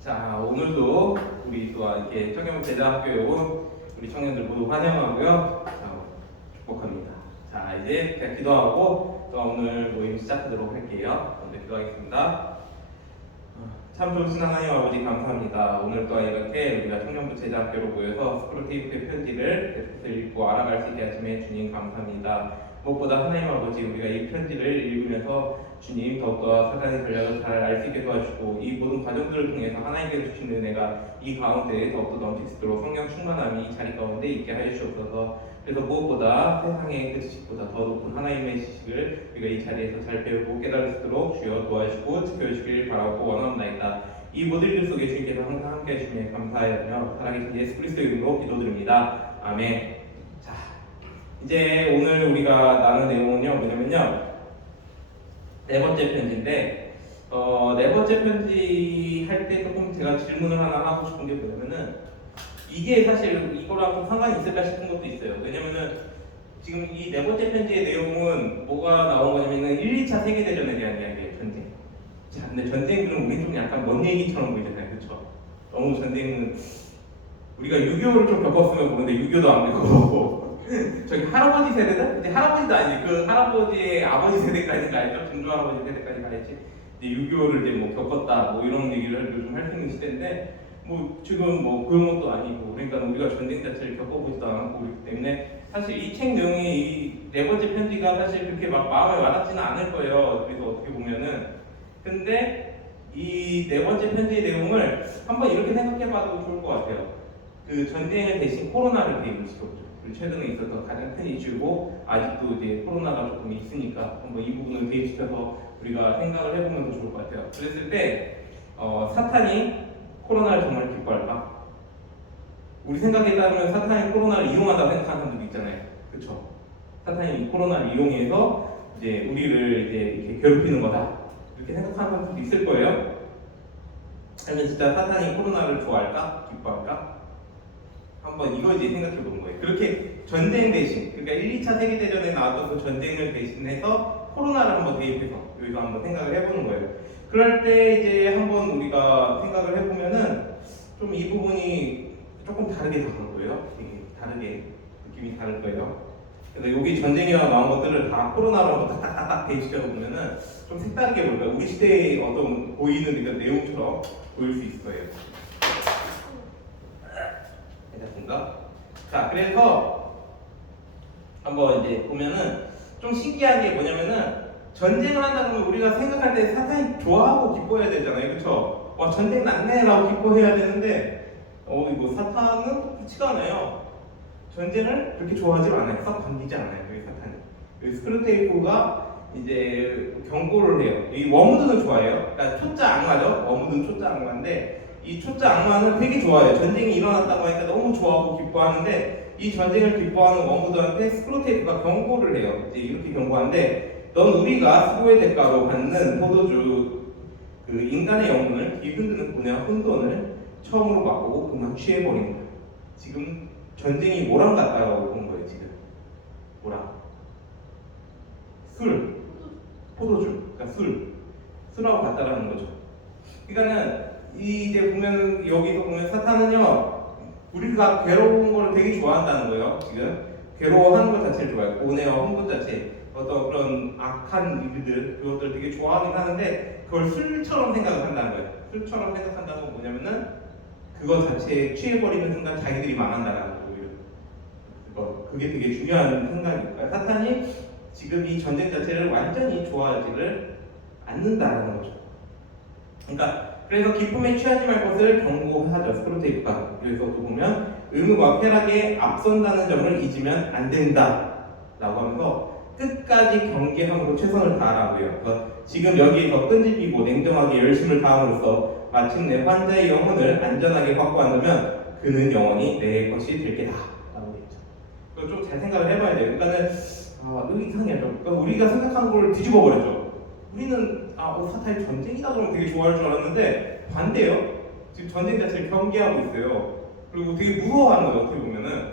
자, 오늘도 우리 또 이렇게 청년제자학교에 온 우리 청년들 모두 환영하고요. 축복합니다. 자, 이제 제가 기도하고 또 오늘 모임 시작하도록 할게요. 먼저 기도하겠습니다. 참 좋으신 하나님 아버지 감사합니다. 오늘 또한 이렇게 우리가 청년부 제자학교로 모여서 스크루테이프의 편지를 계속 읽고 알아갈 수 있게 하심에 주님 감사합니다. 무엇보다 하나님 아버지 우리가 이 편지를 읽으면서 주님 더욱더 사탄의 전략을 잘 알 수 있게 도와주시고 이 모든 과정들을 통해서 하나님께서 주신 은혜가 이 가운데 더욱더 넘칠 수 있도록 성령 충만함이 이 자리 가운데 있게 하여 주옵소서. 그래서 무엇보다 세상의 그 지식보다 더 높은 하나님의 지식을 우리가 이 자리에서 잘 배우고 깨달을 수 있도록 주여 도와주시고 지켜주시길 바라고 원하옵나이다. 이 모든 일 속에 주님께서 항상 함께 해주시며 감사하며 살아계신 예수 그리스도의 이름으로 기도드립니다. 아멘. 자, 이제 오늘 우리가 나눌 내용은요 뭐냐면요 네 번째 편지인데 네 번째 편지 할 때 조금 제가 질문을 하나 하고 싶은 게 뭐냐면은 이게 사실 이거랑 좀 상관이 있을까 싶은 것도 있어요. 왜냐면은 지금 이 네 번째 편지의 내용은 뭐가 나온 거냐면은 1, 2차 세계대전에 대한 이야기예요. 전쟁. 자, 근데 전쟁은 우리 좀 약간 먼 얘기처럼 보이잖아요. 그렇죠? 너무 전쟁은 우리가 6.25를 좀 겪었으면 모르는데 6.25도 안 겪어보고 저기 할아버지 세대다? 이제 할아버지도 아니지. 그 할아버지의 아버지 세대까지가 알죠? 증조 할아버지 세대까지 가야지. 이제 6.25를 이제 뭐 겪었다 뭐 이런 얘기를 요즘 할 수 있는 시대인데 뭐 지금 뭐 그런 것도 아니고 그러니까 우리가 전쟁 자체를 겪어보지도 않았고 그렇기 때문에 사실 이 책 내용이 이 네 번째 편지가 사실 그렇게 막 마음에 와닿지는 않을 거예요. 그래서 어떻게 보면은 근데 이 네 번째 편지의 내용을 한번 이렇게 생각해봐도 좋을 것 같아요. 그 전쟁을 대신 코로나를 대입을 시켰죠. 최근에 있었던 가장 큰 이슈고 아직도 이제 코로나가 조금 있으니까 한번 이 부분을 대입시켜서 우리가 생각을 해보면 더 좋을 것 같아요. 그랬을 때 사탄이 코로나를 정말 기뻐할까? 우리 생각에 따르면 사탄이 코로나를 이용한다고 생각하는 사람들도 있잖아요. 그렇죠? 사탄이 코로나를 이용해서 이제 우리를 이제 이렇게 괴롭히는 거다. 이렇게 생각하는 사람들도 있을 거예요. 아니면 진짜 사탄이 코로나를 좋아할까? 기뻐할까? 한번 이거 이제 생각해 보는 거예요. 그렇게 전쟁 대신, 그러니까 1, 2차 세계대전에 나왔던 그 전쟁을 대신해서 코로나를 한번 대입해서 여기서 한번 생각을 해보는 거예요. 그럴 때 이제 한번 우리가 생각을 해보면은 좀 이 부분이 조금 다르게 다가올 거예요. 되게 다르게 느낌이 다를 거예요. 그래서 여기 전쟁이랑 나온 것들을 다 코로나로 한번 딱딱딱딱 대입시켜 보면은 좀 색다르게 볼 거예요. 우리 시대의 어떤 보이는 그 내용처럼 보일 수 있을 거예요. 괜찮습니까? 자, 그래서 한번 이제 보면은 좀 신기한 게 뭐냐면은 전쟁을 한다 그러면 우리가 생각할 때 사탄이 좋아하고 기뻐해야 되잖아요. 그쵸? 와, 전쟁 났네라고 기뻐해야 되는데 이거 사탄은 그렇지가 않아요. 전쟁을 그렇게 좋아하지 않아요. 썩 반기지 않아요. 여기 사탄이. 여기 스크루테이프가 이제 경고를 해요. 이 워무드는 좋아해요. 그러니까 초짜 악마죠. 워무드는 초짜 악마인데 이 초짜 악마는 되게 좋아해요. 전쟁이 일어났다고 하니까 너무 좋아하고 기뻐하는데 이 전쟁을 기뻐하는 워무드한테 스크루테이프가 경고를 해요. 이제 이렇게 경고하는데 넌 우리가 수고의 대가로 받는 포도주 그 인간의 영혼을 뒤흔드는 분야 혼돈을 처음으로 맛보고 그만 취해버린 거예요. 지금 전쟁이 뭐랑 같다고 본 거예요. 지금 뭐랑? 술, 포도주, 그러니까 술하고 같다라는 거죠. 그러니까는 이제 보면 여기서 보면 사탄은요 우리가 괴로운 걸 되게 좋아한다는 거예요. 지금 괴로워하는 것 자체를 좋아해요. 고뇌와 혼돈 자체 어떤 그런 악한 일들 그것들 되게 좋아하긴 하는데 그걸 술처럼 생각을 한다는 거예요. 술처럼 생각한다는 건 뭐냐면은 그거 자체에 취해버리는 순간 자기들이 망한다는 거예요. 그게 되게 중요한 생각이니까 사탄이 지금 이 전쟁 자체를 완전히 좋아하지를 않는다는 거죠. 그러니까 그래서 기쁨에 취하지 말 것을 경고하죠. 스크루테이프가. 여기서도 보면 의무와 쾌락에 앞선다는 점을 잊으면 안 된다 라고 하면서 끝까지 경계함으로 최선을 다하라고 해요. 그래서 지금 여기에서 끈질기고 냉정하게 열심을 다함으로써 마침내 환자의 영혼을 안전하게 확보한다면 그는 영원히 내 것이 될 게다 라고 했죠. 그걸 좀 잘 생각을 해봐야 돼요. 그러니까는 여기 이상해요. 그러니까 우리가 생각한 걸 뒤집어 버렸죠. 우리는 사탄이 전쟁이다 그러면 되게 좋아할 줄 알았는데 반대예요. 지금 전쟁 자체를 경계하고 있어요. 그리고 되게 무서워하는 거예요. 어떻게 보면은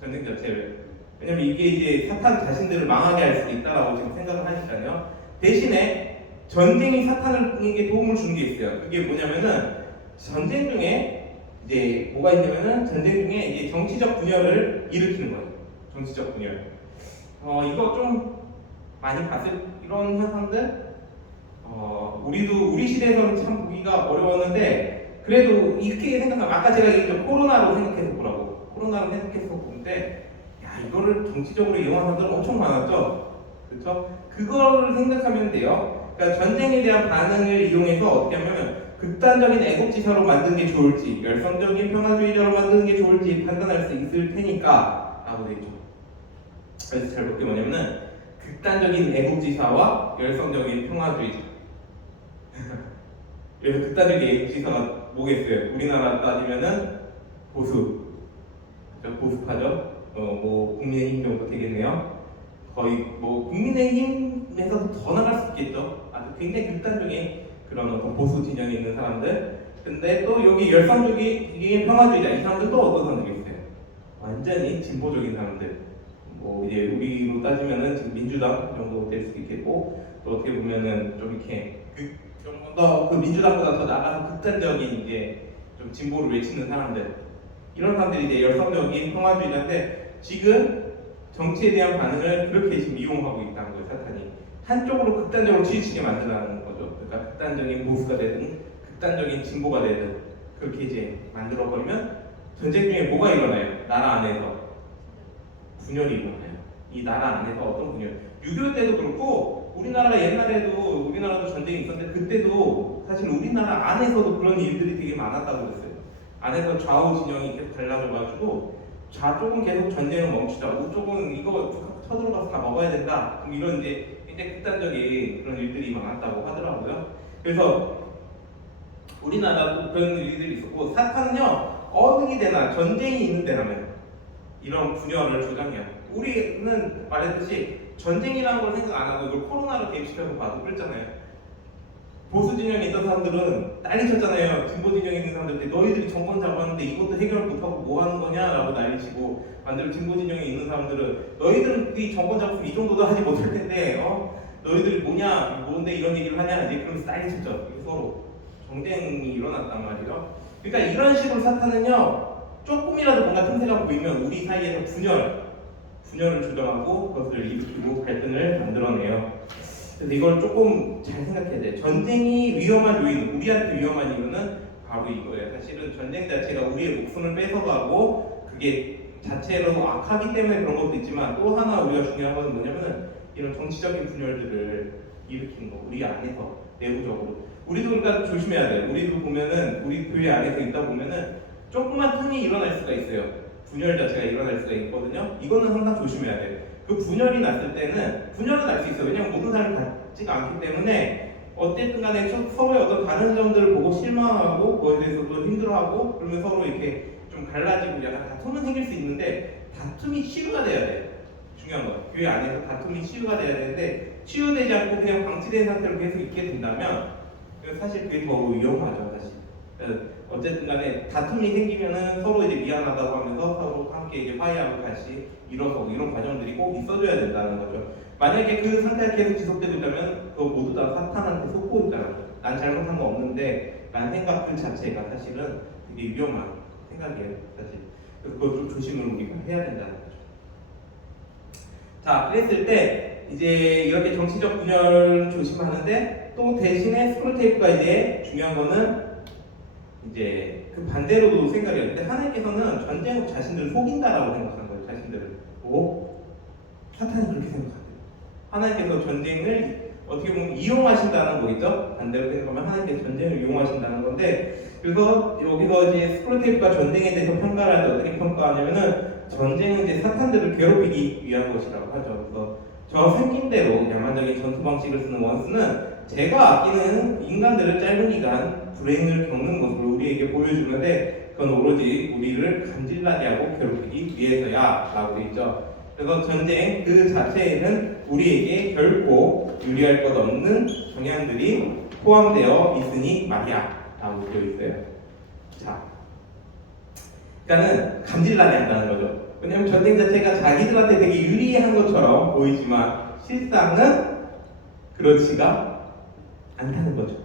전쟁 자체를. 왜냐면 이게 이제 사탄 자신들을 망하게 할 수도 있다라고 지금 생각을 하니까요. 대신에 전쟁이 사탄에게 도움을 주는 게 있어요. 그게 뭐냐면은 전쟁 중에 이제 뭐가 있냐면은 전쟁 중에 이제 정치적 분열을 일으키는 거예요. 정치적 분열. 이거 좀 많이 봤을 이런 현상들. 우리도 우리 시대에서는 참 보기가 어려웠는데 그래도 이렇게 생각하면 아까 제가 얘기했죠. 코로나로 생각해서 보라고. 코로나로 생각해서 보는데 야 이거를 정치적으로 이용한 사람들은 엄청 많았죠. 그렇죠? 그걸 생각하면 돼요. 그러니까 전쟁에 대한 반응을 이용해서 어떻게 하면 극단적인 애국지사로 만드는 게 좋을지 열성적인 평화주의자로 만드는 게 좋을지 판단할 수 있을 테니까 라고 되어 있죠. 그래서 잘 볼 게 뭐냐면은 극단적인 애국지사와 열성적인 평화주의자. 그래서 극단적인 애국지사가 뭐겠어요? 우리나라 따지면은 보수, 보수파죠. 뭐 국민의힘 정도 되겠네요. 거의 뭐 국민의힘에서도 더 나갈 수 있겠죠. 아주 굉장히 극단적인 그런 어떤 보수 진영에 있는 사람들. 근데 또 여기 열성적인 평화주의자 이 사람들 또 어떤 사람들이 있어요? 완전히 진보적인 사람들. 뭐 이제 우리로 따지면은 지금 민주당 정도 될 수도 있겠고 또 어떻게 보면은 좀 이렇게 좀 더 그 민주당보다 더 나가서 극단적인 이제 좀 진보를 외치는 사람들 이런 사람들이 이제 열성적인 평화주의자인데 지금 정치에 대한 반응을 그렇게 지금 이용하고 있다는 거예요. 사탄이 한쪽으로 극단적으로 치우치게 만든다는 거죠. 그러니까 극단적인 보수가 되든 극단적인 진보가 되든 그렇게 이제 만들어 버리면 전쟁 중에 뭐가 일어나요? 나라 안에서 분열이 일어나요. 이 나라 안에서 어떤 분열? 6.25 때도 그렇고 우리나라가 옛날에도 우리나라도 전쟁이 있었는데 그때도 사실 우리나라 안에서도 그런 일들이 되게 많았다고 그랬어요. 안에서 좌우 진영이 계속 갈라져가지고 좌쪽은 계속 전쟁을 멈추자, 우쪽은 이거 쳐들어가서 다 먹어야 된다. 그럼 이런 이제 굉장히 극단적인 그런 일들이 많았다고 하더라고요. 그래서 우리나라도 그런 일들이 있었고 사탄은요 어느 데나 전쟁이 있는 데라면 이런 분열을 조장해요. 우리는 말했듯이 전쟁이라는 걸 생각 안 하고 이걸 코로나로 대입시켜서 봐도 그랬잖아요. 보수 진영에 있던 사람들은 난리쳤잖아요. 진보 진영에 있는 사람들한테 너희들이 정권 잡았는데 이것도 해결 못하고 뭐 하는 거냐라고 난리치고 반대로 진보 진영에 있는 사람들은 너희들은 이 정권 잡았으면 이 정도도 하지 못할 텐데 너희들이 뭐냐 뭔데 이런 얘기를 하냐 이제 그러면서 난리쳤죠. 서로 정쟁이 일어났단 말이죠. 그러니까 이런 식으로 사탄은요 조금이라도 뭔가 틈새가 보이면 우리 사이에서 분열을 조정하고 그것을 일으키고 갈등을 만들어내요. 그래서 이걸 조금 잘 생각해야 돼요. 전쟁이 위험한 요인, 우리한테 위험한 이유는 바로 이거예요. 사실은 전쟁 자체가 우리의 목숨을 뺏어가고 그게 자체로 악하기 때문에 그런 것도 있지만 또 하나 우리가 중요한 것은 뭐냐면은 이런 정치적인 분열들을 일으키는 거, 우리 안에서 내부적으로. 우리도 그러니까 조심해야 돼요. 우리도 보면은 우리 교회 안에서 있다 보면은 조그만 틈이 일어날 수가 있어요. 분열 자체가 일어날 수가 있거든요. 이거는 항상 조심해야 돼요. 그 분열이 났을 때는 분열은 날 수 있어요. 왜냐하면 모든 사람이 같지가 않기 때문에 어쨌든 간에 서로의 어떤 다른 점들을 보고 실망하고 그거에 대해서 또 힘들어하고 그러면 서로 이렇게 좀 갈라지고 약간 다툼은 생길 수 있는데 다툼이 치유가 돼야 돼요. 중요한 건 교회 안에서 다툼이 치유가 돼야 되는데 치유되지 않고 그냥 방치된 상태로 계속 있게 된다면 사실 그게 더 위험하죠. 사실 어쨌든 간에 다툼이 생기면은 서로 이제 미안하다고 하면서 서로 함께 이제 화해하고 다시 일어서고 이런 과정들이 꼭 있어줘야 된다는 거죠. 만약에 그 상태가 계속 지속되고 있다면 그거 모두 다 사탄한테 속고 있다는 거죠. 난 잘못한 거 없는데 난 생각 그 자체가 사실은 되게 위험한 생각이에요. 사실. 그래서 그걸 좀 조심을 우리가 해야 된다는 거죠. 자, 그랬을 때 이제 이렇게 정치적 분열 조심하는데 또 대신에 스크루테이프가 이제 중요한 거는 이제 그 반대로도 생각해요. 근데 하나님께서는 전쟁으로 자신들을 속인다라고 생각하는 거예요. 자신들을. 사탄이 그렇게 생각해요. 하나님께서 전쟁을 어떻게 보면 이용하신다는 거겠죠. 반대로 생각하면 하나님께서 전쟁을 이용하신다는 건데 그래서 여기서 이제 스크루테이프가 전쟁에 대해서 평가를 할 때 어떻게 평가하냐면은 전쟁은 이제 사탄들을 괴롭히기 위한 것이라고 하죠. 그래서 저 생김대로 야만적인 전투 방식을 쓰는 원수는 제가 아끼는 인간들을 짧은 기간 불행을 겪는 것을 우리에게 보여주는데 그건 오로지 우리를 감질나게 하고 괴롭히기 위해서야 라고 되어 있죠. 그래서 전쟁 그 자체에는 우리에게 결코 유리할 것 없는 경향들이 포함되어 있으니 말이야 라고 되어 있어요. 자, 그러니까는 감질나게 한다는 거죠. 왜냐하면 전쟁 자체가 자기들한테 되게 유리한 것처럼 보이지만 실상은 그렇지가 안 타는 거죠.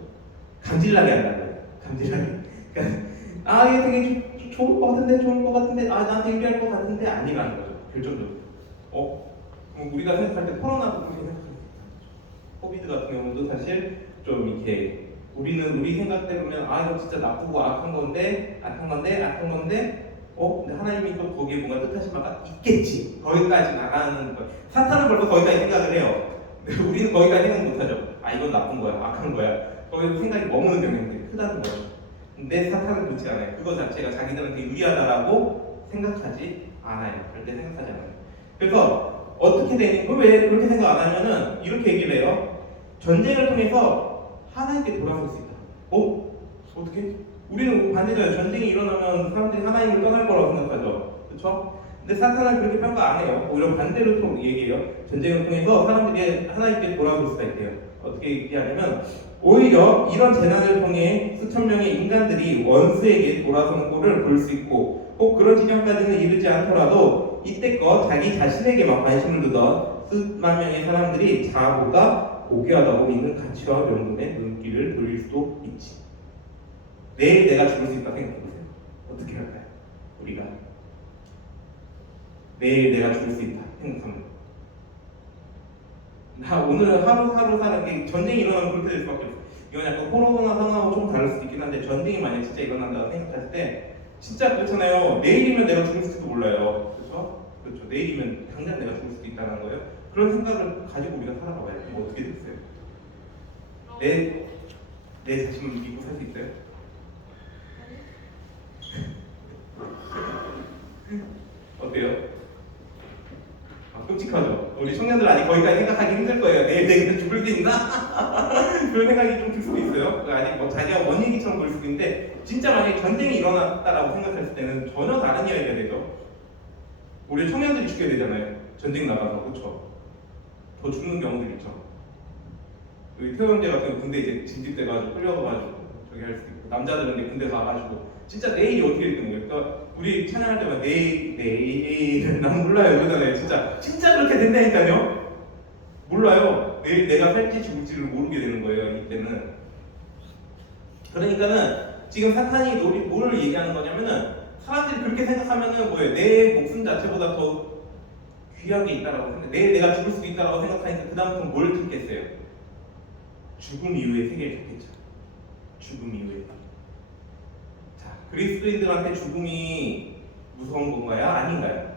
감질나게 한다는 거예요. 감질나게. 그러니까 이게 되게 좋을 것 같은데, 나한테 유리할 것 같은데 아니라는 거죠. 결정적으로. 우리가 생각할 때 코로나도 그렇게 생각할 수 있어요. 코비드 같은 경우도 사실 좀 이렇게 우리는 우리 생각대로면 이거 진짜 나쁘고 악한 건데, 근데 하나님이 또 거기에 뭔가 뜻하신 바가 있겠지. 거기까지 나가는 거예요. 사탄은 벌써 거기까지 생각을 해요. 근데 우리는 거기까지 생각 못하죠. 이건 나쁜 거야, 악한 거야. 거기서 생각이 머무는 경향들이 크다는 거죠. 근데 사탄은 그렇지 않아요. 그거 자체가 자기들한테 유리하다라고 생각하지 않아요. 절대 생각하지 않아요. 그래서 어떻게 되는 거? 왜 그렇게 생각 안 하면은 이렇게 얘기를 해요. 전쟁을 통해서 하나님께 돌아설 수 있다. 어떻게? 우리는 반대잖아요. 전쟁이 일어나면 사람들이 하나님을 떠날 거라고 생각하죠. 그렇죠? 근데 사탄은 그렇게 평가 안 해요. 오히려 반대로 또 얘기해요. 전쟁을 통해서 사람들이 하나님께 돌아설 수가 있대요. 어떻게 얘기하냐면 오히려 이런 재난을 통해 수천 명의 인간들이 원수에게 돌아서는 꼴을 볼 수 있고 꼭 그런 지경까지는 이르지 않더라도 이때껏 자기 자신에게만 관심을 두던 수만 명의 사람들이 자아보다 고귀하다고 믿는 가치와 명분에 눈길을 돌릴 수도 있지. 내일 내가 죽을 수 있다 생각해보세요. 어떻게 할까요? 우리가 내일 내가 죽을 수 있다 생각하면 오늘 하루하루 사는 게 전쟁이 일어나면 그렇게 될 수밖에 없어요. 이건 약간 코로나 상황하고 좀 다를 수도 있긴 한데 전쟁이 만약 진짜 일어난다고 생각했을 때 진짜 그렇잖아요. 내일이면 내가 죽을 수도 몰라요. 그렇죠? 내일이면 당장 내가 죽을 수도 있다는 거예요. 그런 생각을 가지고 우리가 살아가봐요. 그럼 어떻게 됐어요? 내 자신을 믿고 살 수 있어요? 어때요? 끔찍하죠? 우리 청년들 아직 거기까지 생각하기 힘들 거예요. 내일 내가 죽을 게 있나? 그런 생각이 좀 들 수도 있어요. 아직 자기가 원얘기처럼 보일 수도 있는데 진짜 만약에 전쟁이 일어났다라고 생각했을 때는 전혀 다른 이야기가 되죠. 우리 청년들이 죽게 되잖아요. 전쟁 나가서. 그렇죠? 더 죽는 경우들 있죠. 우리 태호 형제 같은 경우 군대 이제 진집돼가지고 끌려가가지고 저기 할 수도 있고 남자들은 이제 군대 가가지고 진짜 내일이 어떻게 되는 거예요? 그러니까 우리 찬양할 때마다 내일 난 몰라요 그러잖아요. 진짜 그렇게 된다니까요. 몰라요. 내일 내가 살지 죽을지를 모르게 되는 거예요. 이때는. 그러니까는 지금 사탄이 뭘 얘기하는 거냐면은 사람들이 그렇게 생각하면은 뭐예요? 내 목숨 자체보다 더 귀한 게 있다라고 생각. 내일 내가 죽을 수도 있다라고 생각하니까 그 다음부터 뭘 찾겠어요? 죽음 이후의 세계를 찾겠죠. 죽음 이후에. 그리스도인들한테 죽음이 무서운 건가요? 아닌가요?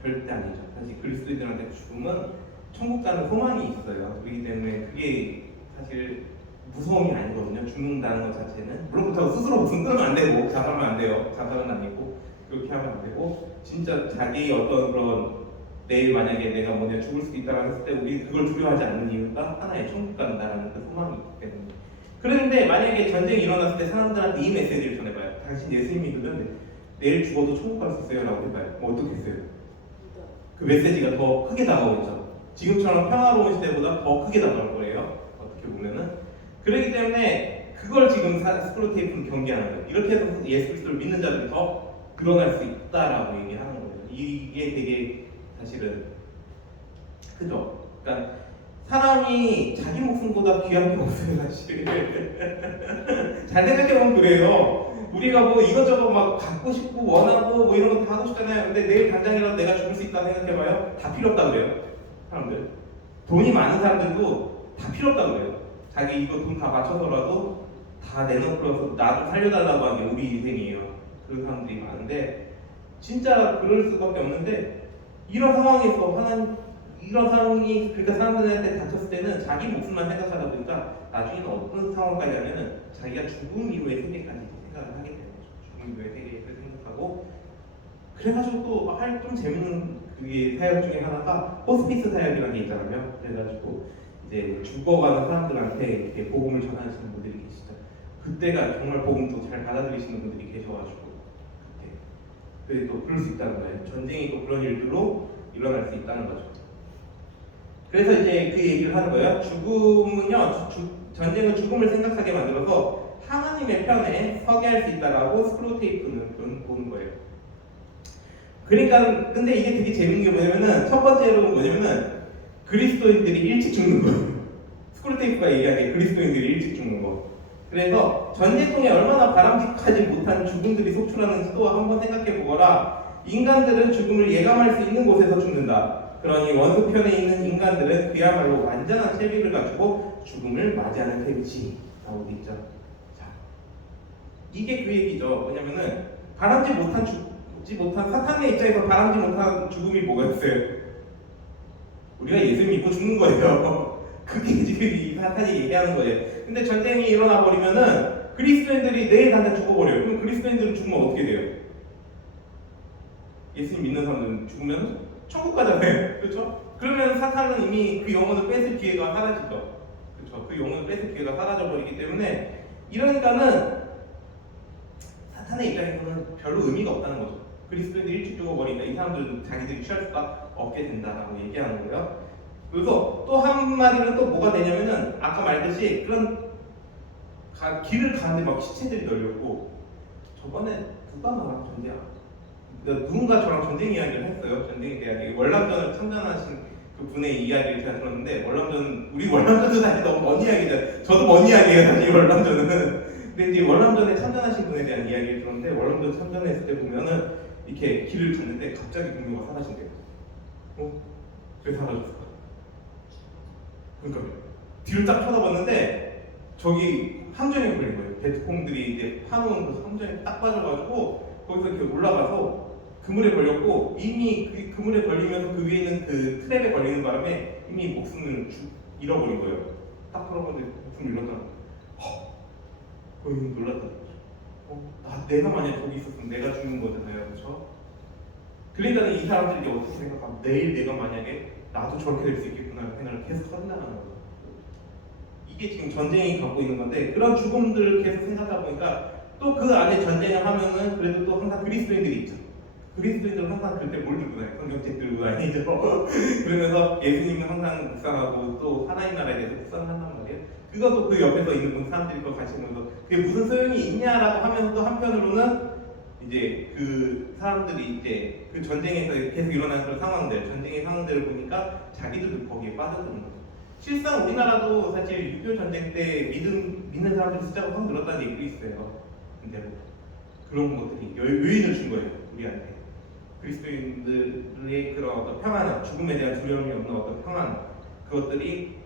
절대 아니죠. 사실 그리스도인들한테 죽음은 천국 가는 소망이 있어요. 그렇기 때문에 그게 사실 무서움이 아니거든요. 죽는다는 것 자체는. 물론 그렇다고 스스로 목숨 끊으면 안 되고 자살하면 안 돼요. 자살은 아니고 그렇게 하면 안 되고 진짜 자기 어떤 그런 내일 만약에 내가 뭐냐 죽을 수도 있다고 했을 때 우리 그걸 두려워하지 않는 이유가 하나의 천국 간다는 그 소망이 있기 때문에. 그런데 만약에 전쟁이 일어났을 때 사람들한테 이 메시지를 전해봐요. 당신 예수님 믿으면 내일 죽어도 천국 갈 수 있어요 라고 해봐요. 어떻게 했어요? 그 메시지가 더 크게 다가오죠. 지금처럼 평화로운 시대보다 더 크게 다가올 거예요. 어떻게 보면은. 그렇기 때문에 그걸 지금 스크루테이프는 경계하는 거예요. 이렇게 해서 예수 그리스도를 믿는 자들이 더 드러날 수 있다라고 얘기하는 거예요. 이게 되게 사실은 크죠. 그러니까 사람이 자기 목숨보다 귀한 게 없어요, 사실. 잘 생각해보면 그래요. 우리가 뭐 이것저것 막 갖고 싶고 원하고 뭐 이런 거 다 하고 싶잖아요. 근데 내일 당장이라도 내가 죽을 수 있다 생각해봐요. 다 필요 없다 그래요. 사람들. 돈이 많은 사람들도 다 필요 없다 그래요. 자기 이거 돈 다 맞춰서라도 다 내놓고서 나 좀 살려달라고 하는 게 우리 인생이에요. 그런 사람들이 많은데 진짜 그럴 수밖에 없는데 이런 상황에서 이런 상황이 그러니까 사람들한테 닥쳤을 때는 자기 목숨만 생각하다 보니까 나중에는 어떤 상황까지 하면은 자기가 죽음 이후의 세계까지 생각을 하게 되는 거죠. 죽음 이후의 세계를 생각하고 그래가지고 또 할 좀 재밌는 그게 사역 중에 하나가 호스피스 사역이라는 게 있잖아요. 그래가지고 이제 죽어가는 사람들한테 이렇게 복음을 전하시는 분들이 계시죠. 그때가 정말 복음도 잘 받아들이시는 분들이 계셔가지고 그때 또 그럴 수 있다는 거예요. 전쟁이 또 그런 일들로 일어날 수 있다는 거죠. 그래서 이제 그 얘기를 하는 거예요. 죽음은요, 전쟁은 죽음을 생각하게 만들어서 하나님의 편에 서게 할 수 있다라고 스크루테이프는 보는 거예요. 그러니까 근데 이게 되게 재밌는 게 뭐냐면은 첫 번째로 뭐냐면은 그리스도인들이 일찍 죽는 거예요. 스크루테이프가 얘기한 게 그리스도인들이 일찍 죽는 거. 그래서 전쟁통에 얼마나 바람직하지 못한 죽음들이 속출하는지 또 한번 생각해 보거라. 인간들은 죽음을 예감할 수 있는 곳에서 죽는다. 그러니 원소편에 있는 인간들은 그야말로 완전한 체비를 갖추고 죽음을 맞이하는 셈이지. 라고 돼 있죠. 자, 이게 그 얘기죠. 왜냐면은 죽지 못한 사탄의 입장에서 바람지 못한 죽음이 뭐가 있어요? 우리가 예수 믿고 죽는 거예요. 그게 지금 이 사탄이 얘기하는 거예요. 근데 전쟁이 일어나 버리면은 그리스도인들이 내일 당장 죽어버려요. 그럼 그리스도인들은 죽으면 어떻게 돼요? 예수님 믿는 사람들은 죽으면 천국 가잖아요. 그렇죠? 그러면 사탄은 이미 그 영혼을 뺏을 기회가 사라지죠. 그렇죠? 그 영혼을 뺏을 기회가 사라져 버리기 때문에 이러니까는 사탄의 입장에서는 별로 의미가 없다는 거죠. 그리스도인들이 일찍 죽어버리니까 이 사람들은 자기들이 취할 수가 없게 된다라고 얘기하는 거예요. 그래서 또 한마디로 또 뭐가 되냐면은 아까 말했듯이 그런 길을 가는데 막 시체들이 널렸고 저번에 누가 나랑 전쟁 누군가 저랑 전쟁 이야기를 했어요. 전쟁에 대한 월남전을 참전하신 그 분의 이야기를 제가 들었는데 우리 월남전도 사실 너무 먼 이야기죠. 저도 먼 이야기예요 사실 월남전은. 근데 이제 월남전에 참전하신 분에 대한 이야기를 들었는데 월남전 참전했을 때 보면은 이렇게 길을 갔는데 갑자기 동료가 사라진대요. 왜 사라졌을까? 그러니까 뒤를 딱 쳐다봤는데 저기 함정에 걸린 거예요. 베트콩들이 이제 파놓은 그 함정에 딱 빠져가지고 거기서 이렇게 올라가서 그물에 걸렸고 이미 그 그물에 걸리면서 그 위에 있는 그 트랩에 걸리는 바람에 이미 목숨을 잃어버린 거예요. 딱 걸어보는데 목숨을 잃었잖아. 거기는 놀랐다. 내가 만약 거기 있었으면 내가 죽는 거잖아요, 그렇죠? 그러니까 이 사람들이 어떻게 생각하면 내일 내가 만약에 나도 저렇게 될 수 있겠구나 생각을 계속 한다는 거예요. 이게 지금 전쟁이 갖고 있는 건데 그런 죽음들을 계속 생각하다 보니까 또 그 안에 전쟁을 하면은 그래도 또 항상 그리스도인들이 있죠. 그리스도인들은 항상 그때 뭘 들고 다녀요? 성경책 들고 다니죠. 그러면서 예수님은 항상 묵상하고 또 하나님 나라에 대해서 묵상을 한단 말이에요. 그것도 그 옆에서 있는 사람들이 또 같이 보면서 그게 무슨 소용이 있냐라고 하면서 또 한편으로는 이제 그 사람들이 이제 그 전쟁에서 계속 일어나는 그런 상황들, 전쟁의 상황들을 보니까 자기들도 거기에 빠져드는 거죠. 실상 우리나라도 사실 6.25 전쟁 때 믿는 사람들 숫자가 확 늘었다는 얘기도 있어요. 근데 그런 것들이 요인을 준 거예요, 우리한테. 그리스도인들의 그런 어떤 평안함, 죽음에 대한 두려움이 없는 어떤 평안, 그것들이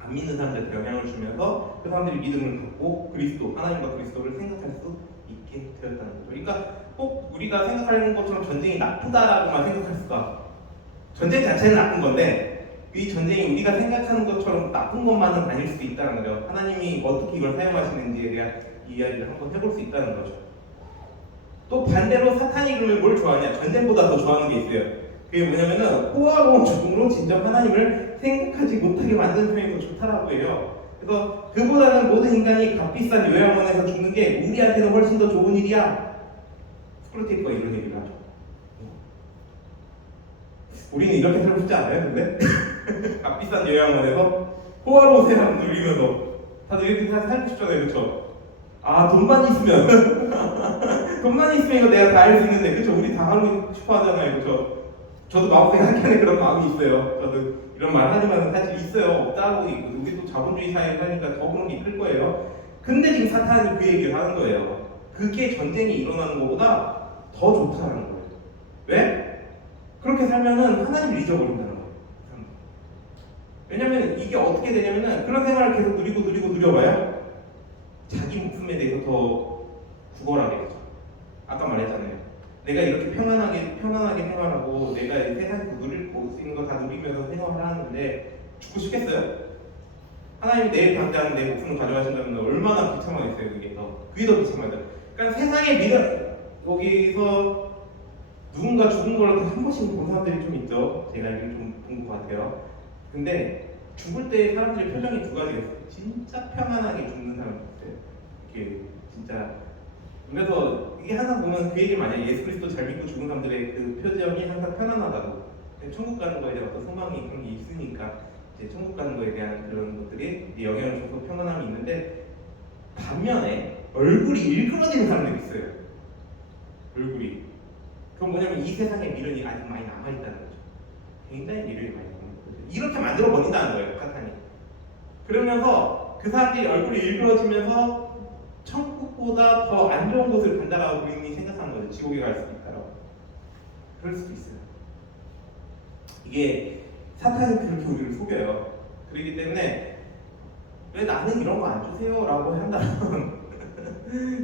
안 믿는 사람들한테 영향을 주면서 그 사람들이 믿음을 갖고 하나님과 그리스도를 생각할 수 있게 되었다는 거죠. 그러니까 꼭 우리가 생각하는 것처럼 전쟁이 나쁘다라고만 생각할 수가, 전쟁 자체는 나쁜 건데 이 전쟁이 우리가 생각하는 것처럼 나쁜 것만은 아닐 수도 있다는 거죠. 하나님이 어떻게 이걸 사용하시는지에 대한 이야기를 한번 해볼 수 있다는 거죠. 또 반대로 사탄이 그러면 뭘 좋아하냐? 전쟁보다 더 좋아하는 게 있어요. 그게 뭐냐면은 호화로운 죽음으로 진정 하나님을 생각하지 못하게 만드는 편이 더 좋다라고 해요. 그래서 그보다는 모든 인간이 값비싼 요양원에서 죽는 게 우리한테는 훨씬 더 좋은 일이야. 스크루테이프가 이런 얘기를 하죠. 우리는 이렇게 살고 싶지 않아요, 근데? 값비싼 요양원에서 호화로운 세상 누리면서 다들 이렇게 살고 싶잖아요, 그렇죠? 돈만 있으면 돈만 있으면 이거 내가 다 할 수 있는데, 그렇죠? 우리 다 하고 싶어 하잖아요, 그렇죠? 저도 마음속에 한켠에 그런 마음이 있어요. 저도 이런 말 하지만 사실 있어요. 없다고. 우리 또 자본주의 사회에 사니까 더 그런 게 있을 거예요. 근데 지금 사탄이 그 얘기를 하는 거예요. 그게 전쟁이 일어나는 것보다 더 좋다는 거예요. 왜? 그렇게 살면은 하나님을 잊어버린다는 거예요. 왜냐면 이게 어떻게 되냐면은 그런 생활을 계속 누려봐요. 자기 목숨에 대해서 더 구걸하게 되죠. 아까 말했잖아요. 내가 이렇게 편안하게 생활하고 내가 세상에서 누릴 수 있는 거 다 누리면서 생활을 하는데 죽고 싶겠어요? 하나님이 내일 당장 내 목숨을 가져가신다면 얼마나 비참하겠어요. 그게 더 비참하죠. 그러니까 세상에 여기서 누군가 죽은 걸 한 번씩 본 사람들이 좀 있죠. 제가 이걸 좀 본 것 같아요. 근데 죽을 때 사람들의 표정이 두 가지가 있어요. 진짜 편안하게 죽는 사람이 있어요. 이게 진짜. 그래서 이게 항상 보면 그 얘기 많이 해요. 예수 그리스도 잘 믿고 죽은 사람들의 그 표정이 항상 편안하다고. 천국 가는 거에 대한 어떤 소망이 그런 게 있으니까 이제 천국 가는 거에 대한 그런 것들이 영향을 줘서 평안함이 있는데, 반면에 얼굴이 일그러지는 사람들이 있어요. 얼굴이. 그건 뭐냐면 이 세상에 미련이 아직 많이 남아있다는 거죠. 굉장히 미련이 많이 남아있거든요. 이렇게 만들어 버린다는 거예요, 사탄이. 그러면서 그 사람들이 얼굴이 일그러지면서 천국보다 더 안 좋은 곳을 간다라고 본인이 생각하는 거죠. 지옥에 갈 수도 있다라고. 그럴 수도 있어요. 이게 사탄이 그렇게 우리를 속여요. 그렇기 때문에 왜 나는 이런 거 안 주세요? 라고 한다면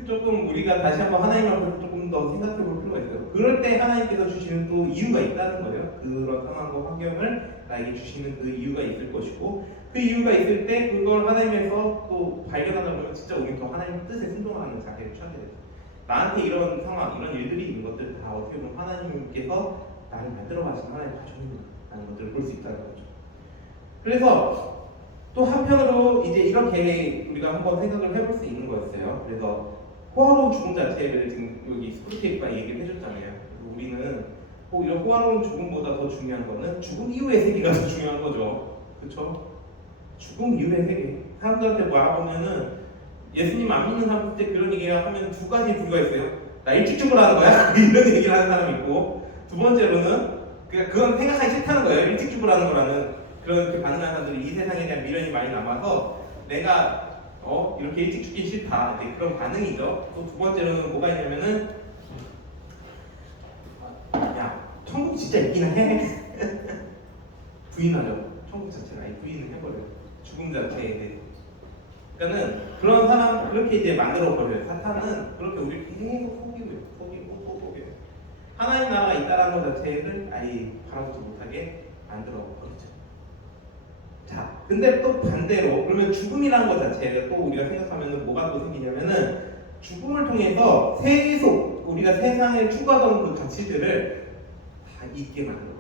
조금 우리가 다시 한번 하나님 앞에서 조금 더 생각해 볼 필요가 있어요. 그럴 때 하나님께서 주시는 또 이유가 있다는 거예요. 그런 상황과 환경을 나에게 주시는 그 이유가 있을 것이고, 그 이유가 있을 때 그걸 하나님에서 또 발견하다 보면 진짜 우리 또 하나님 뜻에 순종하는 자세를 취하게 돼요. 나한테 이런 상황, 이런 일들이 있는 것들 다 어떻게 보면 하나님께서 나를 만들어 가신 하나님의 가족이라는 것들을 볼 수 있다는 거죠. 그래서 또 한편으로 이제 이렇게 우리가 한번 생각을 해볼 수 있는 거였어요. 그래서 호화로운 죽음 자체를 지금 여기 스프루테이프가 얘기를 해줬잖아요. 우리는 이런 호화로운 죽음보다 더 중요한 거는 죽음 이후의 세계가 더 중요한 거죠. 그렇죠? 죽음 이후의 세계. 사람들한테 말하보면은 예수님 안 믿는 사람한테 그런 얘기를 하면 두 가지 부류가 있어요. 나 일찍 죽으라는 거야? 이런 얘기를 하는 사람이 있고, 두 번째로는 그건 생각하기 싫다는 거예요. 일찍 죽으라는 거라는 그렇게 반응하는 사람들이 이 세상에 대한 미련이 많이 남아서 내가 이렇게 일찍 죽기 싫다, 이제 그런 반응이죠. 또 두 번째로는 뭐가 있냐면은 야 천국 진짜 있긴 해. 부인하죠. 천국 자체를 아예 부인을 해버려요. 죽음 자체에 대해. 그러니까는 그런 사람 그렇게 이제 만들어 버려요. 사탄은 그렇게 우리를 계속 속이고요. 속이고. 하나님 나라가 있다라는 것 자체를 아예 바라보지 못하게 만들어 버리죠. 자, 근데 또 반대로 그러면 죽음이라는 것 자체가 또 우리가 생각하면은 뭐가 또 생기냐면은 죽음을 통해서 계속 우리가 세상에 추구하던 그 가치들을 다 잊게 만들어요.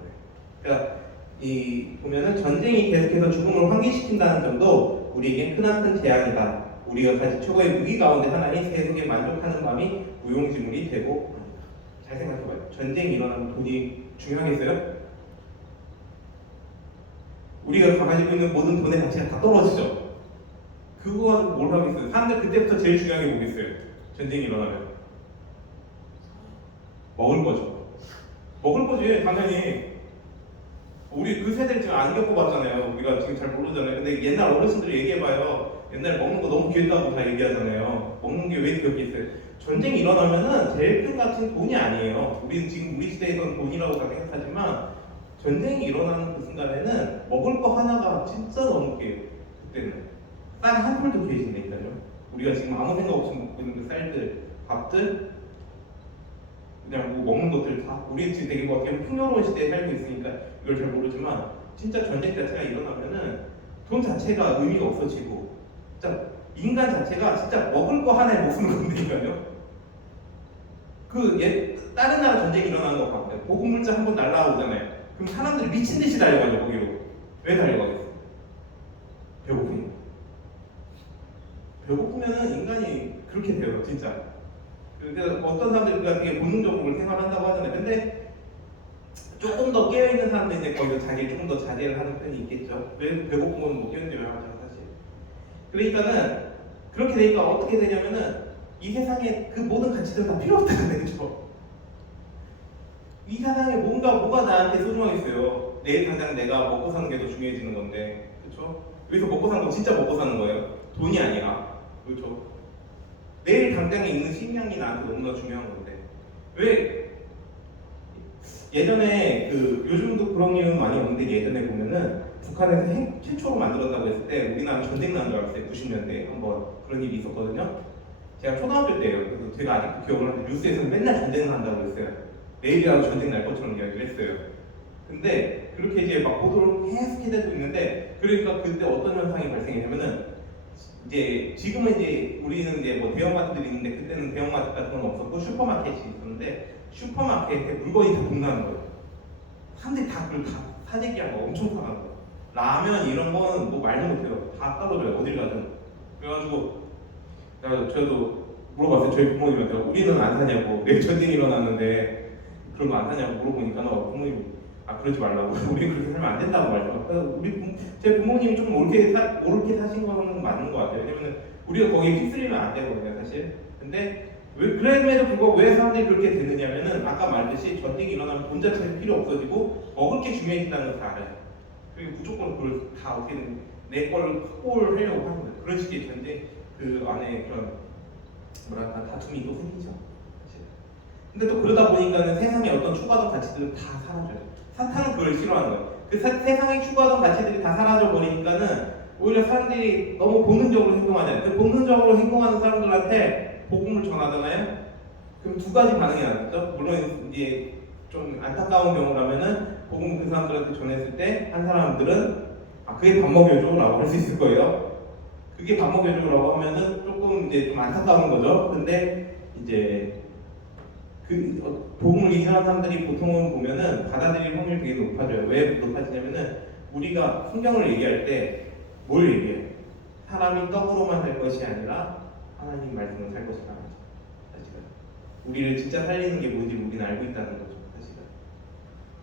그러니까 이 보면은 전쟁이 계속해서 죽음을 환기시킨다는 점도 우리에게 크나큰 재앙이다. 우리가 가진 최고의 무기 가운데 하나인 세속에 만족하는 마음이 무용지물이 되고 합니다. 잘 생각해봐요. 전쟁이 일어나면 돈이 중요하겠어요? 우리가 가지고 있는 모든 돈의 가치가 다 떨어지죠. 그거 가지고 뭘 하겠어요? 사람들 그때부터 제일 중요한 게 뭐겠어요? 전쟁이 일어나면 먹을 거죠. 먹을 거지 당연히. 우리 그 세대를 지금 안 겪어봤잖아요. 우리가 지금 잘 모르잖아요. 근데 옛날 어르신들이 얘기해봐요. 옛날 먹는 거 너무 귀했다고 다 얘기하잖아요. 먹는 게 왜 귀했겠어요? 전쟁이 일어나면은 제일 큰 가치는 돈이 아니에요. 우리는 지금 우리 시대에서는 돈이라고 다 생각하지만 전쟁이 일어나는 그 순간에는 먹을 거 하나가 진짜 너무 귀해요. 그때는 쌀 한 풀도 귀해진다니까요. 우리가 지금 아무 생각 없이 먹고 있는 그 쌀들, 밥들, 그냥 뭐 먹는 것들 다 우리 지금 되게 뭐 풍요로운 시대에 살고 있으니까 이걸 잘 모르지만 진짜 전쟁 자체가 일어나면은 돈 자체가 의미가 없어지고 진짜 인간 자체가 진짜 먹을 거 하나에 목숨을 건드니까요. 다른 나라 전쟁이 일어나는 거 봐요. 보급물자 한번 날라오잖아요. 그럼 사람들이 미친 듯이 달려가죠 거기로. 왜 달려가겠어요? 배고프니까. 배고프면은 인간이 그렇게 돼요 진짜. 그래서 어떤 사람들이 되게 본능적으로 생활한다고 하잖아요. 근데 조금 더 깨어있는 사람들이 거기서 조금 더 자제를 하는 편이 있겠죠. 왜 배고프면 못 견뎌요 하죠 사실. 그러니까는 그렇게 되니까 어떻게 되냐면은 이 세상에 그 모든 가치들은 다 필요 없다는 거죠. 이 세상에 뭐가 나한테 소중하겠어요. 내일 당장 내가 먹고 사는 게 더 중요해지는 건데, 그렇죠? 여기서 먹고 사는 건 진짜 먹고 사는 거예요. 돈이 아니라, 그렇죠? 내일 당장에 있는 식량이 나한테 너무나 중요한 건데, 왜 예전에 요즘도 그런 이유는 많이 없는데 예전에 보면은 북한에서 핵 최초로 만들었다고 했을 때 우리나라 전쟁 난 줄 알았어요. 90년대에 한번 그런 일이 있었거든요. 제가 초등학교 때예요. 그래서 제가 아직도 기억을 하는데 뉴스에서는 맨날 전쟁 난다고 했어요. 내일이라도 전쟁 날 것처럼 이야기를 했어요. 근데 그렇게 이제 막 보도를 계속 해대고 있는데 그러니까 그때 어떤 현상이 발생했냐면은 이제 지금은 이제 우리는 이제 뭐 대형마트들이 있는데 그때는 대형마트 같은 건 없었고 슈퍼마켓이 있었는데 슈퍼마켓에 물건이 다 동나는 거예요. 사람들이 다 그걸 다 사재기한 거 엄청 사는 거예요. 라면 이런 거는 뭐 말도 못해요. 다 떨어져요. 어딜 가든. 그래가지고 저도 물어봤어요. 저희 부모님한테 우리는 안 사냐고. 내일 전쟁이 일어났는데 그런 거 안 사냐고 물어보니까 부모님이 그러지 말라고. 우리 그렇게 살면 안 된다고 말죠. 제 부모님이 좀 옳게 사신 거는 맞는 것 같아요. 왜냐면 우리가 거기에 휩쓸리면 안 되거든요, 사실. 근데 그럼에도 불구하고 왜 사람들이 그렇게 되느냐면은 아까 말했듯이 전쟁이 일어나면 돈 자체는 필요 없어지고 먹을 게 중요해진다는 걸 다 알아요. 그리고 무조건 그걸 다 어떻게든 내 걸 확보를 하려고 하는 거예요. 그런 식의 전쟁 그 안에 그런 뭐랄까 다툼이 또 생기죠. 사실. 근데 또 그러다 보니까는 세상에 어떤 추가적 가치들은 다 사라져요. 사탄은 그걸 싫어하는 거예요. 그 세상에 추가적 가치들이 다 사라져 버리니까는 오히려 사람들이 너무 본능적으로 행동하잖아요. 그 본능적으로 행동하는 사람들한테 복음을 전하잖아요. 그럼 두 가지 반응이 나겠죠. 물론 이제 좀 안타까운 경우라면은 복음 그 사람들한테 전했을 때 한 사람들은 그게 밥 먹여줘라고 할 수 있을 거예요. 그게 밥 먹여줘라고 하면은 조금 이제 좀 안타까운 거죠. 근데 이제 그 복음을 이해하는 사람들이 보통은 보면은 받아들일 확률이 되게 높아져요. 왜 높아지냐면은 우리가 성경을 얘기할 때 뭘 얘기해요? 사람이 떡으로만 살 것이 아니라 하나님 말씀을 살 것이다. 사실은 우리를 진짜 살리는 게 뭔지 우리는 알고 있다는 거죠. 사실은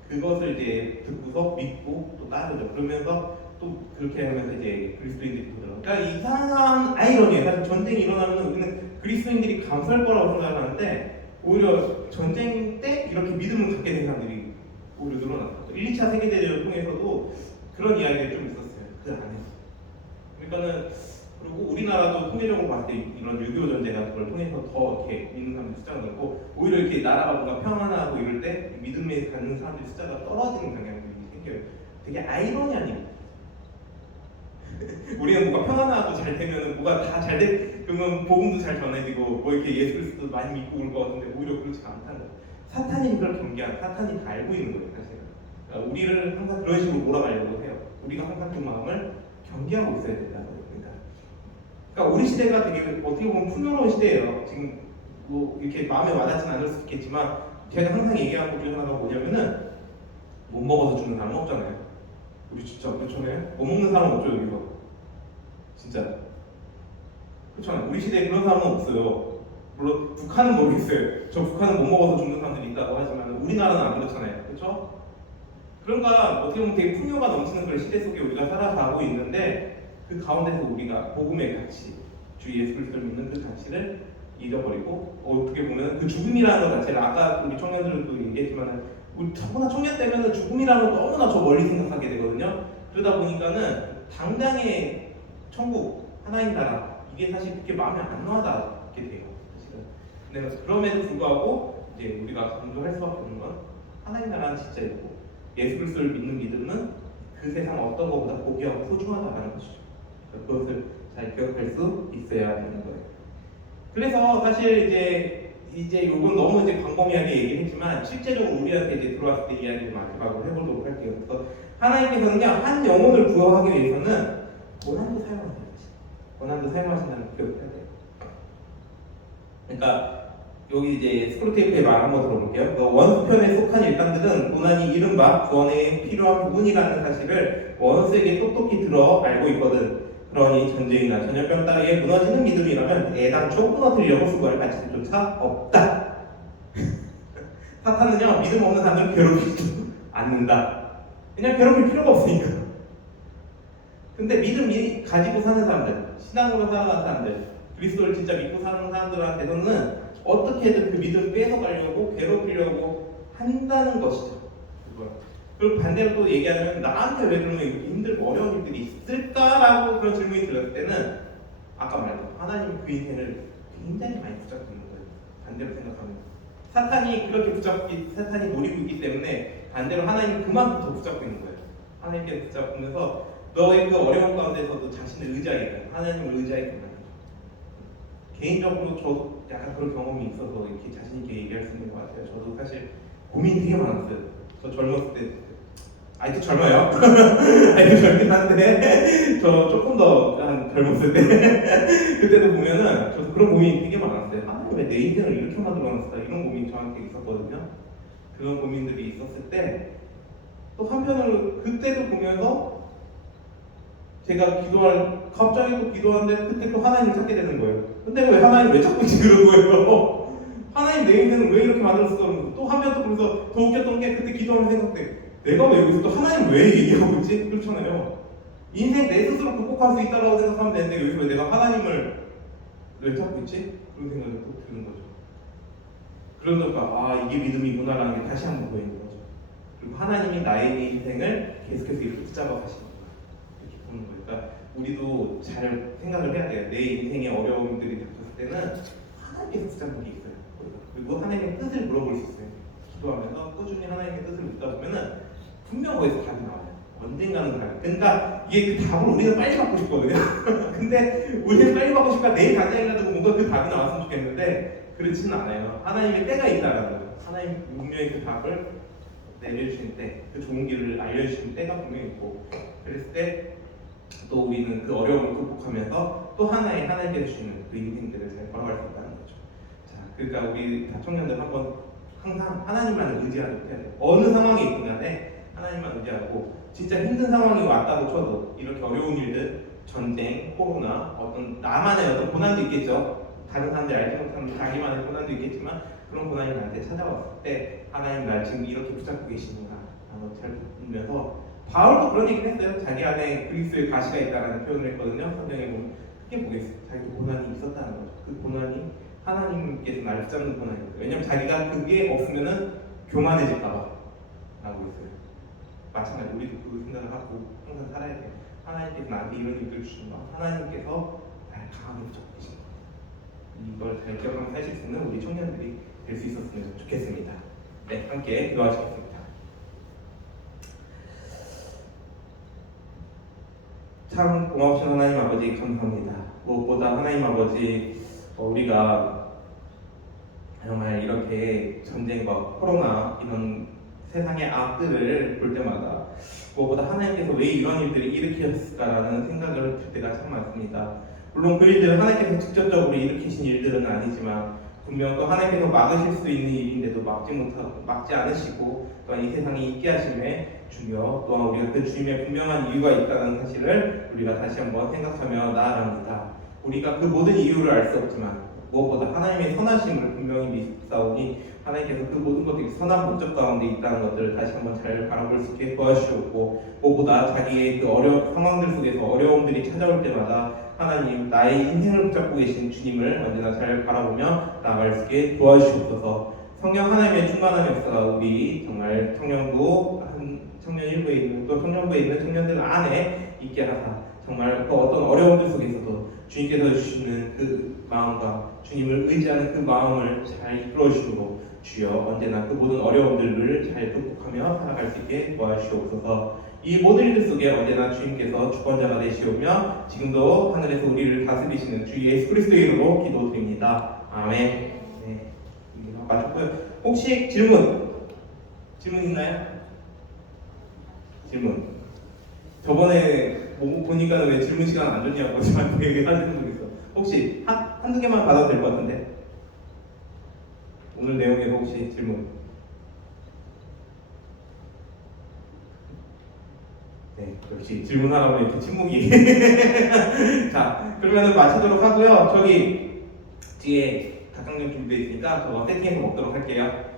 그것을 이제 듣고서 믿고 또 따르죠. 그러면서 또 그렇게 하면서 이제 그리스도인들이 보더라고요. 그러니까 이상한 아이러니예요. 사실 전쟁이 일어나면 우리는 그리스도인들이 감사할 거라고 생각하는데 오히려 전쟁 때 이렇게 믿음을 갖게 된 사람들이 오히려 늘어났어요. 1, 2차 세계대전을 통해서도 그런 이야기가 좀 있었어요. 그 안에서. 그러니까는 그리고 우리나라도 통계적으로 봤을 때 이런 6.25 전쟁 같은 걸 통해서 더 이렇게 믿는 사람들 숫자가 늘고 오히려 이렇게 나라가 뭔가 평안하고 이럴 때 믿음에 갖는 사람들 숫자가 떨어지는 경향들이 생겨요. 되게 아이러니 아닙니까? 우리는 뭔가 평안하고 잘 되면은 뭐가 다 잘 돼, 그러면 복음도 잘 전해지고 뭐 이렇게 예수 그리스도 많이 믿고 그럴 것 같은데 오히려 그렇지가 않다는 거예요. 사탄이 그걸 경계한, 사탄이 다 알고 있는 거예요, 사실은. 그러니까 우리를 항상 그런 식으로 몰아가려고 해요. 우리가 항상 그 마음을 경계하고 있어야 된다는 겁니다. 그러니까 우리 시대가 되게 어떻게 보면 풍요로운 시대예요. 지금 뭐 이렇게 마음에 와닿지는 않을 수 있겠지만 제가 항상 얘기하는 것 중에 하나가 뭐냐면은 못 먹어서 죽는 사람 없잖아요. 우리 진짜 그렇잖아요. 못 먹는 사람 없죠 여기서. 진짜 그렇잖아요. 우리 시대에 그런 사람은 없어요. 물론 북한은 모르겠어요. 저 북한은 못 먹어서 죽는 사람들이 있다고 하지만 우리나라는 안 그렇잖아요. 그렇죠? 그러니까 어떻게 보면 되게 풍요가 넘치는 그런 시대 속에 우리가 살아가고 있는데 그 가운데서 우리가 복음의 가치, 주 예수 그리스도를 믿는 그 가치를 잊어버리고 어떻게 보면 그 죽음이라는 것 자체를 아까 우리 청년들도 얘기했지만 우리 저보다 청년 때면은 죽음이라는 거 너무나 저 멀리 생각하게 되거든요. 그러다 보니까는 당장의 천국, 하나님 나라 이게 사실 그렇게 마음에 안 와닿게 돼요. 사실은. 근데 그럼에도 불구하고 이제 우리가 강조할 수밖에 없는 건 하나님 나라는 진짜 있고 예수 그리스도를 믿는 믿음은 그 세상 어떤 것보다 고귀하고 소중하다는 것이죠. 그것을 잘 기억할 수 있어야 되는 거예요. 그래서 사실 이제 이건 너무 이제 광범위하게 얘기했지만 실제적으로 우리한테 이제 들어왔을 때 이야기를 마지막으로 해보도록 할게요. 그래서 하나님께서는요 한 영혼을 구원하기 위해서는 고난도 사용하셔야 돼요. 고난도 사용하신다는 걸 기억해야 돼요. 그러니까 여기 이제 스크루테이프의 말 한번 들어볼게요. 원수편에 속한 일당들은 고난이 이른바 구원에 필요한 부분이라는 사실을 원수에게 똑똑히 들어 알고 있거든. 그러니 전쟁이나 전염병 따위에 무너지는 믿음이라면 애당초 무너뜨리려고 수고할 가치조차 없다. 사탄은요 믿음 없는 사람들을 괴롭히지도 않는다. 그냥 괴롭힐 필요가 없으니까. 근데 믿음이 가지고 사는 사람들, 신앙으로 살아가는 사람들, 그리스도를 진짜 믿고 사는 사람들한테서는 어떻게든 그 믿음을 뺏어가려고 괴롭히려고 한다는 것이죠. 그리고 반대로 또 얘기하면 나한테 왜 그러면 이렇게 힘들고 어려운 일들이 있을까라고 그런 질문이 들었을 때는 아까 말했던 하나님 그 인생을 굉장히 많이 붙잡고 있는 거예요. 반대로 생각하면 사탄이 그렇게 사탄이 노리고 있기 때문에 반대로 하나님은 그만큼 더 붙잡고 있는 거예요. 하나님께 붙잡으면서 너의 그 어려운 가운데서도 자신을 의지하게 하나님을 의지하게 만들죠. 개인적으로 저도 약간 그런 경험이 있어서 이렇게 자신 있게 얘기할 수 있는 것 같아요. 저도 사실 고민이 되게 많았어요. 저 젊었을 때 아직도 젊어요. 아직도 젊긴 한데 저 조금 더 한 젊었을 때 그때도 보면은 저도 그런 고민이 되게 많았어요. 하나님 왜 내 인생을 이렇게 만들어놨을까 이런 고민이 저한테 있었거든요. 그런 고민들이 있었을 때 또 한편으로 그때도 보면서 제가 갑자기 또 기도하는데 그때 또 하나님을 찾게 되는 거예요. 근데 왜 하나님 왜 찾고 있지 그런 거예요. 하나님 내 인생을 왜 이렇게 만들었을까 그러면서 또 한편 또 그래서 더 웃겼던 게 그때 기도하는 생각때 내가 왜 여기서 또 하나님 왜 얘기하고 있지? 그렇잖아요. 인생 내 스스로 극복할 수 있다고 생각하면 되는데 여기서 왜 내가 하나님을 왜 찾고 있지? 그런 생각이 또 드는 거죠. 그러니까 이게 믿음이구나라는 게 다시 한번 보이는 거죠. 그리고 하나님이 나의 인생을 계속해서 이렇게 붙잡아 가시는 거예요. 이렇게 보는 거예요. 그러니까 우리도 잘 생각을 해야 돼요. 내 인생의 어려움들이 닥쳤을 때는 하나님께서 붙잡는 게 있어요. 그리고 하나님의 뜻을 물어볼 수 있어요. 기도하면서 꾸준히 하나님의 뜻을 묻다 보면은 분명 거기서 답이 나와요. 언젠가는 답이. 그러니까 이게 그 답을 우리는 빨리 받고 싶거든요. 근데 우리는 빨리 받고 싶으니까 내일 당장이라도 뭔가 그 답이 나왔으면 좋겠는데 그렇지는 않아요. 하나님의 때가 있다는 거예요. 하나님 분명히 그 답을 내려주시는 때, 그 좋은 길을 알려주시는 때가 분명히 있고, 그랬을 때 또 우리는 그 어려움을 극복하면서 또 하나님께서 주시는 그 인생들을 잘 걸어갈 수 있다는 거죠. 자, 그러니까 우리 다 청년들 한번 항상 하나님만 의지하도록 해야 돼요. 어느 상황이 있든 간에 하나님만 의지하고, 진짜 힘든 상황이 왔다고 쳐도 이렇게 어려운 일들, 전쟁, 코로나, 어떤 나만의 어떤 고난도 있겠죠. 다른 사람들이 알지 못하는 자기만의 고난도 있겠지만 그런 고난이 나한테 찾아왔을 때 하나님 날 지금 이렇게 붙잡고 계시는구나 잘 보면서, 바울도 그런 얘기를 했어요. 자기 안에 그리스도의 가시가 있다는 표현을 했거든요. 성경에 보면 크게 보겠어요. 자기도 고난이 있었다는 거죠. 그 고난이 하나님께서 날 붙잡는 고난이거든요. 왜냐면 자기가 그게 없으면은 교만해질까봐 라고 했어요. 마찬가지로 우리도 그 생각을 하고 항상 살아야 돼요. 하나님께서 나한테 이런 일들을 주신 거, 하나님께서 날 강하게 붙잡고 계신 거, 이걸 잘 기억하며 사실 수 있는 우리 청년들이 될 수 있었으면 좋겠습니다. 네, 함께 기도하시겠습니다. 참 고마우신 하나님 아버지 감사합니다. 무엇보다 하나님 아버지, 우리가 정말 이렇게 전쟁과 코로나 이런 세상의 악들을 볼 때마다 무엇보다 하나님께서 왜 이런 일들을 일으키셨을까라는 생각을 들 때가 참 많습니다. 물론 그 일들은 하나님께서 직접적으로 일으키신 일들은 아니지만 분명 또 하나님께서 막으실 수 있는 일인데도 막지 않으시고 또한 이 세상에 있게 하심에 주여, 또한 우리가 그 주님의 분명한 이유가 있다는 사실을 우리가 다시 한번 생각하며 나아갑니다. 우리가 그 모든 이유를 알 수 없지만 무엇보다 하나님의 선하심을 분명히 믿사오니 하나님께서 그 모든 것들이 선한 목적 가운데 있다는 것들을 다시 한번 잘 바라볼 수 있게 도와주시고, 무엇보다 자기의 그 어려운 상황들 속에서 어려움들이 찾아올 때마다 하나님, 나의 인생을 붙잡고 계신 주님을 언제나 잘 바라보며 나아갈 수 있게 도와주시옵소서. 성령 하나님의 충만한 역사가 우리 정말 청년부, 청년 일부에 있는 또 청년부에 있는 청년들 안에 있게 하사 정말 그 어떤 어려움들 속에서도 주님께서 주시는 그 마음과 주님을 의지하는 그 마음을 잘 이끌어 주시고, 주여 언제나 그 모든 어려움들을 잘 극복하며 살아갈 수 있게 도와주시옵소서. 이 모든 일들 속에 언제나 주님께서 주권자가 되시오며 지금도 하늘에서 우리를 다스리시는 주 예수 그리스도의 이름으로 기도드립니다. 아멘. 네, 마쳤고요. 혹시 질문 있나요? 질문. 저번에 보니까 왜 질문 시간 안 줬냐고 저한테 얘기하시는 분 있어. 혹시 한두 개만 받아도 될 것 같은데? 오늘 내용에 혹시 질문? 네, 역시 질문하라고 이렇게 침묵이. 자, 그러면은 마치도록 하고요. 저기 뒤에 닭강정 준비되어 있으니까 저거 세팅해서 먹도록 할게요.